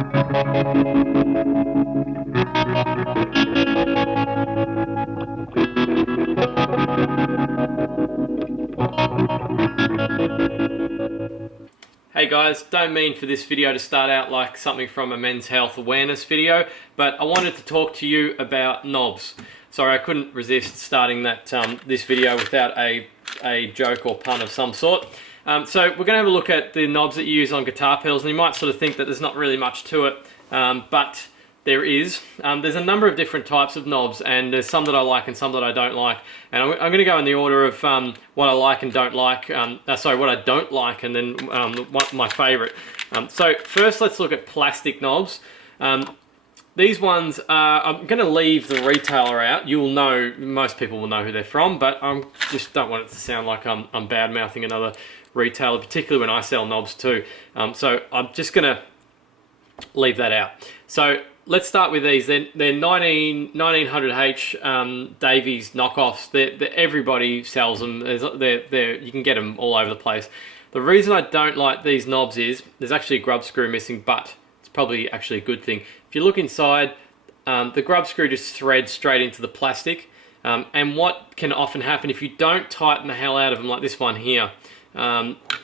Hey guys, don't mean for this video to start out like something from a men's health awareness video, but I wanted to talk to you about knobs. Sorry, I couldn't resist starting this video without a joke or pun of some sort. So we're going to have a look at the knobs that you use on guitar pedals, and you might sort of think that there's not really much to it, but there is. There's a number of different types of knobs, and there's some that I like and some that I don't like. And I'm going to go in the order of what I like and don't like. Sorry, what I don't like, and then my favourite. So first, let's look at plastic knobs. These ones, I'm going to leave the retailer out. You'll know, most people will know who they're from, but I just don't want it to sound like I'm bad-mouthing another retailer, particularly when I sell knobs too. So I'm just going to leave that out. So let's start with these. They're 1900H Davies knockoffs. Everybody sells them. You can get them all over the place. The reason I don't like these knobs is there's actually a grub screw missing, but it's probably actually a good thing. If you look inside, the grub screw just threads straight into the plastic. And what can often happen if you don't tighten the hell out of them, like this one here,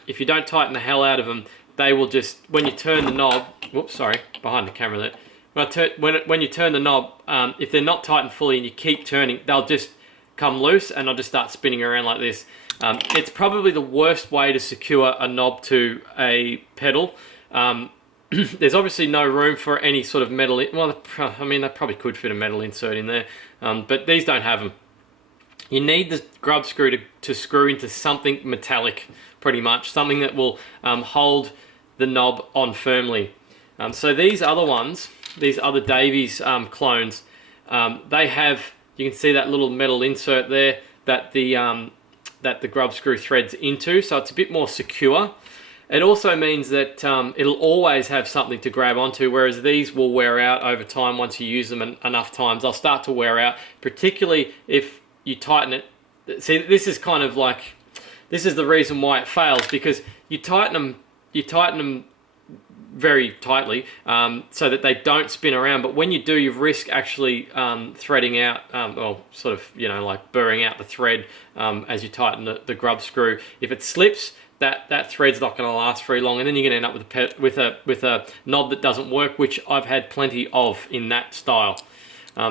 if you don't tighten the hell out of them, they will just, when you turn the knob, whoops, sorry, behind the camera there. When you turn the knob, if they're not tightened fully and you keep turning, they'll just come loose and they'll just start spinning around like this. It's probably the worst way to secure a knob to a pedal. There's obviously no room for any sort of metal, well, I mean, they probably could fit a metal insert in there, but these don't have them. You need the grub screw to screw into something metallic, pretty much, something that will hold the knob on firmly. So these other ones, these other Davies clones, they have, you can see that little metal insert there that the grub screw threads into, so it's a bit more secure. It also means that it'll always have something to grab onto, whereas these will wear out over time once you use them enough times. They'll start to wear out, particularly if you tighten it. See, this is kind of like, this is the reason why it fails, because you tighten them very tightly so that they don't spin around, but when you do, you risk actually threading out, or sort of, you know, like burring out the thread as you tighten the grub screw. If it slips, that thread's not going to last very long, and then you're going to end up with a knob that doesn't work, which I've had plenty of in that style.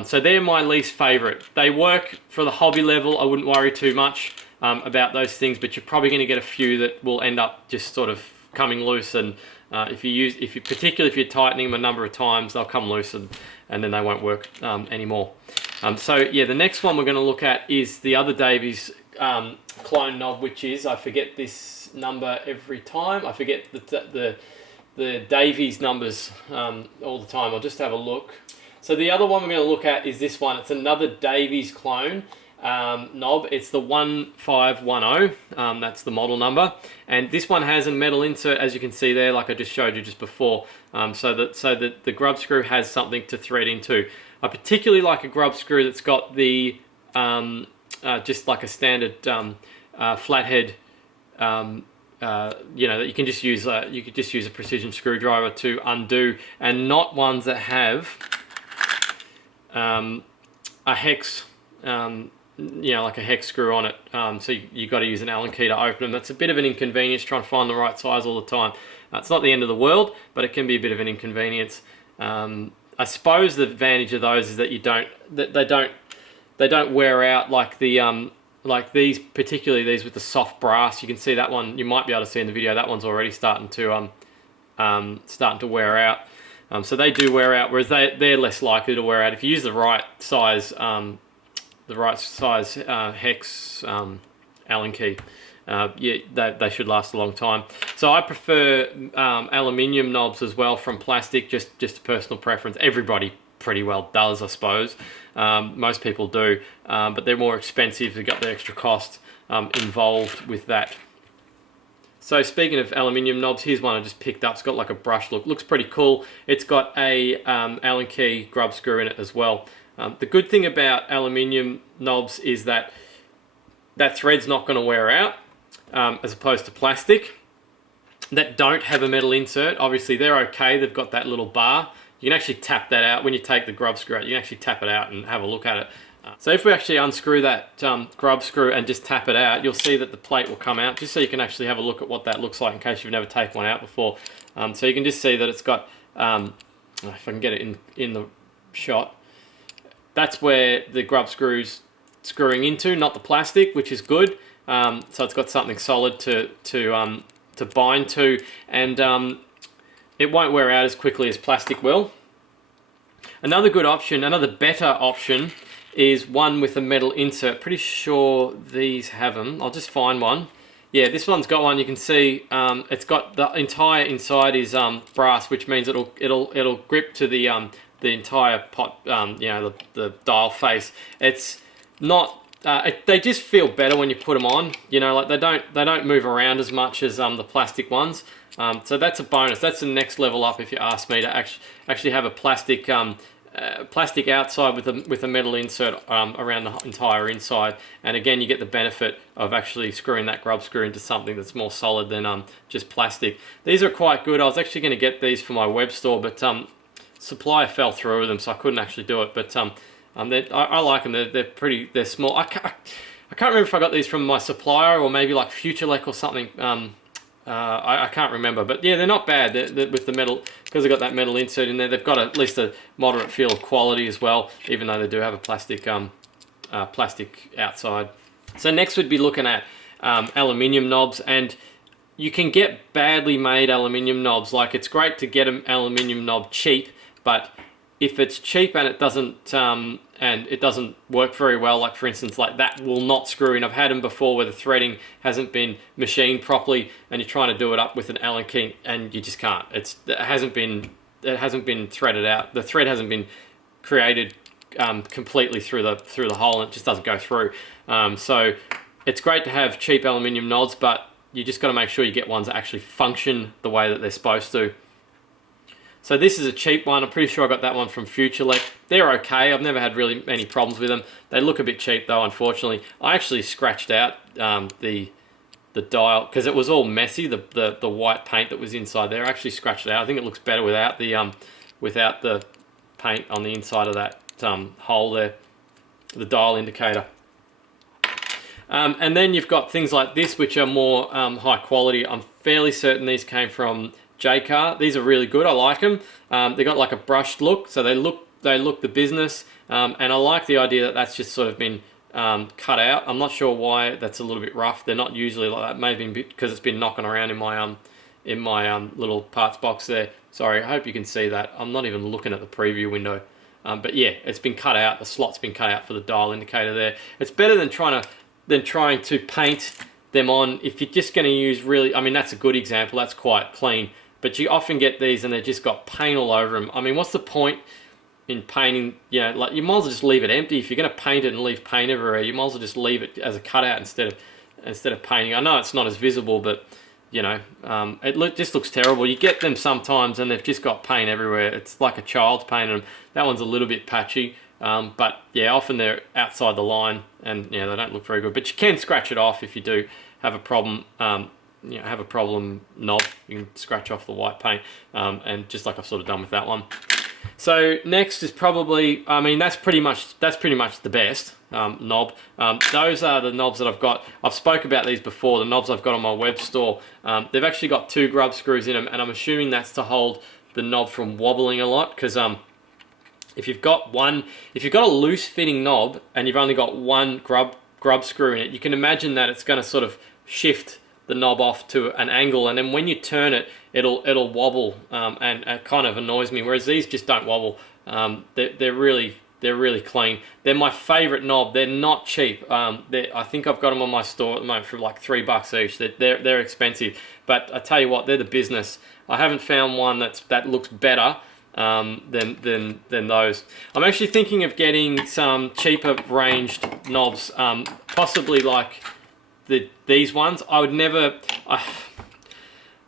So they're my least favorite. They work for the hobby level. I wouldn't worry too much about those things, but you're probably going to get a few that will end up just sort of coming loose, and particularly if you're tightening them a number of times, they'll come loose and then they won't work anymore. So yeah, the next one we're going to look at is the other Davies clone knob, which is, I forget this number every time. I forget the Davies numbers all the time. I'll just have a look. So the other one we're going to look at is this one. It's another Davies clone knob. It's the 1510. That's the model number, and this one has a metal insert, as you can see there, like I just showed you just before, so that the grub screw has something to thread into. I particularly like a grub screw that's got the just like a standard flathead, you know, that you can just use. You could just use a precision screwdriver to undo, and not ones that have a hex. You know, like a hex screw on it, so you've got to use an Allen key to open them. That's a bit of an inconvenience, trying to find the right size all the time. It's not the end of the world, but it can be a bit of an inconvenience. I suppose the advantage of those is that they don't wear out like the like these, particularly these with the soft brass. You can see that one. You might be able to see in the video. That one's already starting to wear out. So they do wear out, whereas they're less likely to wear out if you use the right size. Hex Allen key. Yeah, they should last a long time. So I prefer aluminium knobs as well from plastic, just a personal preference. Everybody pretty well does, I suppose. Most people do, but they're more expensive. They've got the extra cost involved with that. So speaking of aluminium knobs, here's one I just picked up. It's got like a brush look. Looks pretty cool. It's got a Allen key grub screw in it as well. The good thing about aluminium knobs is that thread's not going to wear out, as opposed to plastic. that don't have a metal insert, obviously they're okay. They've got that little bar. You can actually tap that out when you take the grub screw out. You can actually tap it out and have a look at it. So if we actually unscrew that grub screw and just tap it out, you'll see that the plate will come out, just so you can actually have a look at what that looks like in case you've never taken one out before. So you can just see that it's got, if I can get it in the shot, that's where the grub screw's screwing into, not the plastic, which is good. So it's got something solid to bind to, and it won't wear out as quickly as plastic will. Another good option, another better option, is one with a metal insert. Pretty sure these have them. I'll just find one. Yeah, this one's got one. You can see it's got the entire inside is brass, which means it'll grip to the entire pot. You know, the dial face. It's not. They just feel better when you put them on. You know, like they don't move around as much as the plastic ones. So that's a bonus. That's the next level up, if you ask me, to actually have a plastic plastic outside with a metal insert around the entire inside. And again, you get the benefit of actually screwing that grub screw into something that's more solid than just plastic. These are quite good. I was actually going to get these for my web store, but supplier fell through with them, so I couldn't actually do it. But I like them. They're small. I can't remember if I got these from my supplier or maybe like FutureLec or something. I can't remember, but yeah, they're not bad. They're with the metal, because they've got that metal insert in there. They've got at least a moderate feel of quality as well, even though they do have a plastic outside. So next we'd be looking at aluminium knobs, and you can get badly made aluminium knobs. Like, it's great to get an aluminium knob cheap, but if it's cheap and it doesn't work very well, like for instance, like that will not screw in. I've had them before where the threading hasn't been machined properly, and you're trying to do it up with an Allen key, and you just can't. It hasn't been threaded out. The thread hasn't been created completely through the hole, and it just doesn't go through. So it's great to have cheap aluminium knobs, but you just got to make sure you get ones that actually function the way that they're supposed to. So this is a cheap one. I'm pretty sure I got that one from FutureLec. They're okay. I've never had really many problems with them. They look a bit cheap though, unfortunately. I actually scratched out the dial because it was all messy. The white paint that was inside there, I actually scratched it out. I think it looks better without the paint on the inside of that hole there, the dial indicator. And then you've got things like this, which are more high quality. I'm fairly certain these came from J-Car. These are really good. I like them. They got like a brushed look, so they look the business. And I like the idea that that's just sort of been cut out. I'm not sure why that's a little bit rough. They're not usually like that. Maybe because it's been knocking around in my little parts box there. Sorry, I hope you can see that. I'm not even looking at the preview window. But yeah, it's been cut out. The slot's been cut out for the dial indicator there. It's better than trying to paint them on. If you're just going to use really, I mean, that's a good example. That's quite clean. But you often get these and they've just got paint all over them. I mean, what's the point in painting? You know, like, you might as well just leave it empty. If you're going to paint it and leave paint everywhere, you might as well just leave it as a cutout instead of painting. I know it's not as visible, but you know, it just looks terrible. You get them sometimes and they've just got paint everywhere. It's like a child's painted them. That one's a little bit patchy, but yeah, often they're outside the line and yeah, they don't look very good. But you can scratch it off if you do have a problem. You know, have a problem knob, you can scratch off the white paint, and just like I've sort of done with that one. So next is probably, I mean, that's pretty much the best knob. Those are the knobs that I've got. I've spoke about these before. The knobs I've got on my web store. They've actually got 2 grub screws in them, and I'm assuming that's to hold the knob from wobbling a lot. Because if you've got a loose fitting knob and you've only got one grub screw in it, you can imagine that it's going to sort of shift the knob off to an angle, and then when you turn it, it'll wobble, and it kind of annoys me. Whereas these just don't wobble. They're really clean. They're my favorite knob. They're not cheap. I think I've got them on my store at the moment for like $3 each. They're expensive, but I tell you what, they're the business. I haven't found one that looks better than those. I'm actually thinking of getting some cheaper ranged knobs, possibly like these ones. I would never.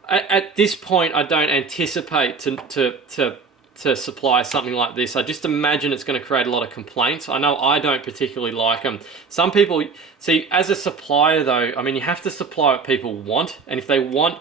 At this point, I don't anticipate to supply something like this. I just imagine it's going to create a lot of complaints. I know I don't particularly like them. Some people see, as a supplier though, I mean, you have to supply what people want, and if they want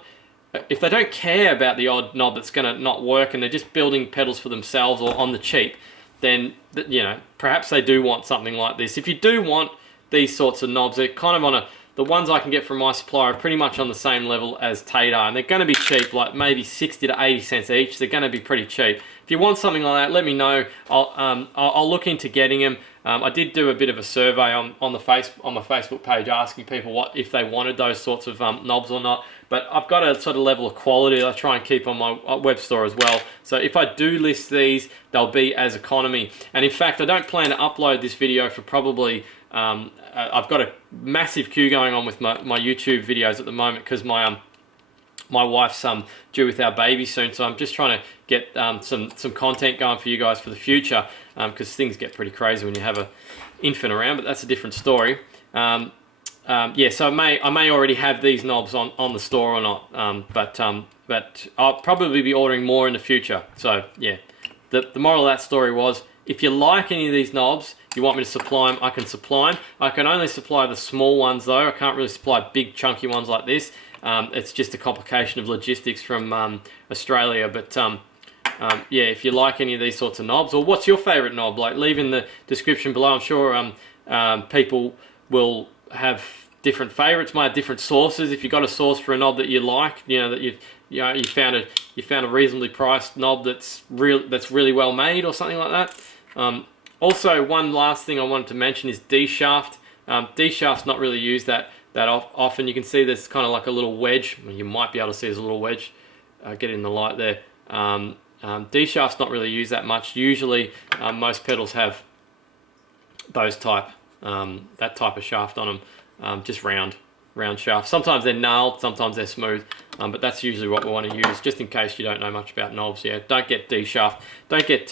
if they don't care about the odd knob that's going to not work and they're just building pedals for themselves or on the cheap, then, you know, perhaps they do want something like this. If you do want these sorts of knobs, they're kind of on the ones I can get from my supplier are pretty much on the same level as Tate are, and they're going to be cheap, like maybe 60 to 80 cents each. They're going to be pretty cheap. If you want something like that, let me know. I'll look into getting them. I did do a bit of a survey on my Facebook page asking people if they wanted those sorts of knobs or not. But I've got a sort of level of quality that I try and keep on my web store as well. So if I do list these, they'll be as economy. And in fact, I don't plan to upload this video for probably, I've got a massive queue going on with my YouTube videos at the moment because my wife's due with our baby soon. So I'm just trying to get some content going for you guys for the future because things get pretty crazy when you have an infant around, but that's a different story. Yeah, so I may already have these knobs on the store or not, but I'll probably be ordering more in the future. So yeah, the moral of that story was, if you like any of these knobs, you want me to supply them, I can supply them. I can only supply the small ones though. I can't really supply big chunky ones like this. It's just a complication of logistics from Australia, but yeah, if you like any of these sorts of knobs, or what's your favorite knob, like leave in the description below. I'm sure people will have different favorites, might have different sources. If you've got a source for a knob that you like, you know, that you found a reasonably priced knob that's really well made or something like that. Also, one last thing I wanted to mention is D shaft. D shaft's not really used that often. You can see there's kind of like a little wedge. You might be able to see there's a little wedge. Get in the light there. D shaft's not really used that much. Usually, most pedals have those that type of shaft on them, just round shaft. Sometimes they're gnarled, sometimes they're smooth, but that's usually what we want to use, just in case you don't know much about knobs. Yeah, don't get D shaft. Don't get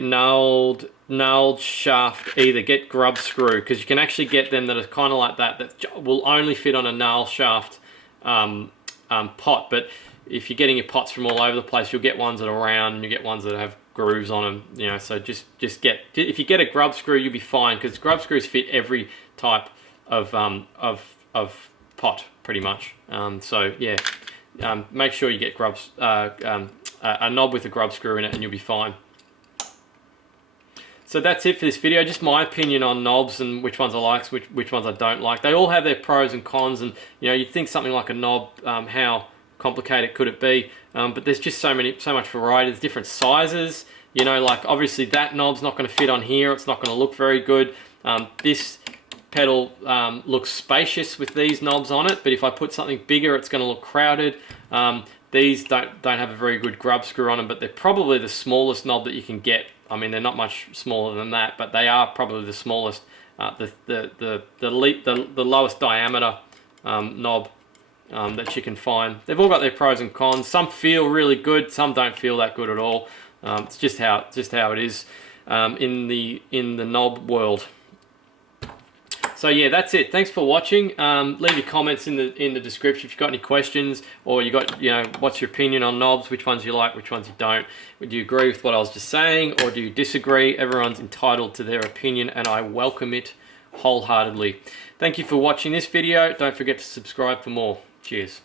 gnarled shaft either. Get grub screw, because you can actually get them that are kind of like that will only fit on a gnarl shaft pot. But if you're getting your pots from all over the place, you'll get ones that are round, and you get ones that have grooves on them, you know. So just if you get a grub screw, you'll be fine, because grub screws fit every type of pot pretty much. So yeah, make sure you get a knob with a grub screw in it, and you'll be fine. So that's it for this video. Just my opinion on knobs and which ones I like, which ones I don't like. They all have their pros and cons, and you know, you'd think something like a knob, how complicated could it be? But there's just so much variety. There's different sizes. You know, like obviously that knob's not going to fit on here. It's not going to look very good. This pedal looks spacious with these knobs on it, but if I put something bigger, it's going to look crowded. These don't have a very good grub screw on them, but they're probably the smallest knob that you can get. I mean, they're not much smaller than that, but they are probably the smallest, the lowest diameter knob that you can find. They've all got their pros and cons. Some feel really good, some don't feel that good at all. It's just how it is in the knob world. So yeah, that's it. Thanks for watching. Leave your comments in the description if you've got any questions, or you got, you know, what's your opinion on knobs, which ones you like, which ones you don't. Do you agree with what I was just saying, or do you disagree? Everyone's entitled to their opinion, and I welcome it wholeheartedly. Thank you for watching this video. Don't forget to subscribe for more. Cheers.